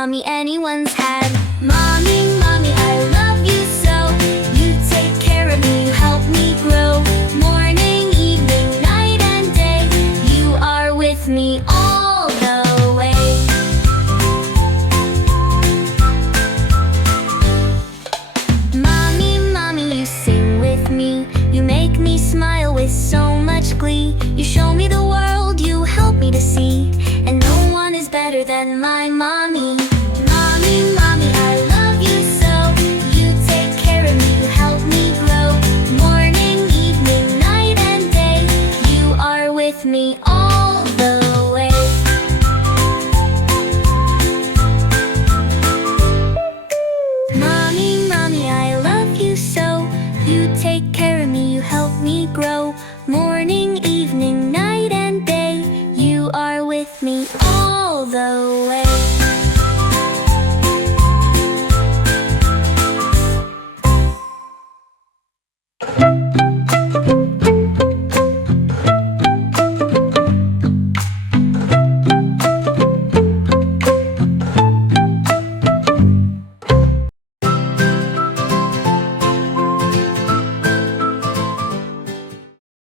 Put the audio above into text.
mommy anyone's had. Mommy, mommy, I love you so. You take care of me, you help me grow. Morning, evening, night and day, you are with me all the way. Mommy, mommy, you sing with me. You make me smile with so much glee. You show me the world, you help me to see. And no one is better than my mommy. Mommy, mommy, I love you so. You take care of me, you help me grow. Morning, evening, night and day, you are with me all the way. Mommy, mommy, I love you so. You take care of me, you help me grow. Morning,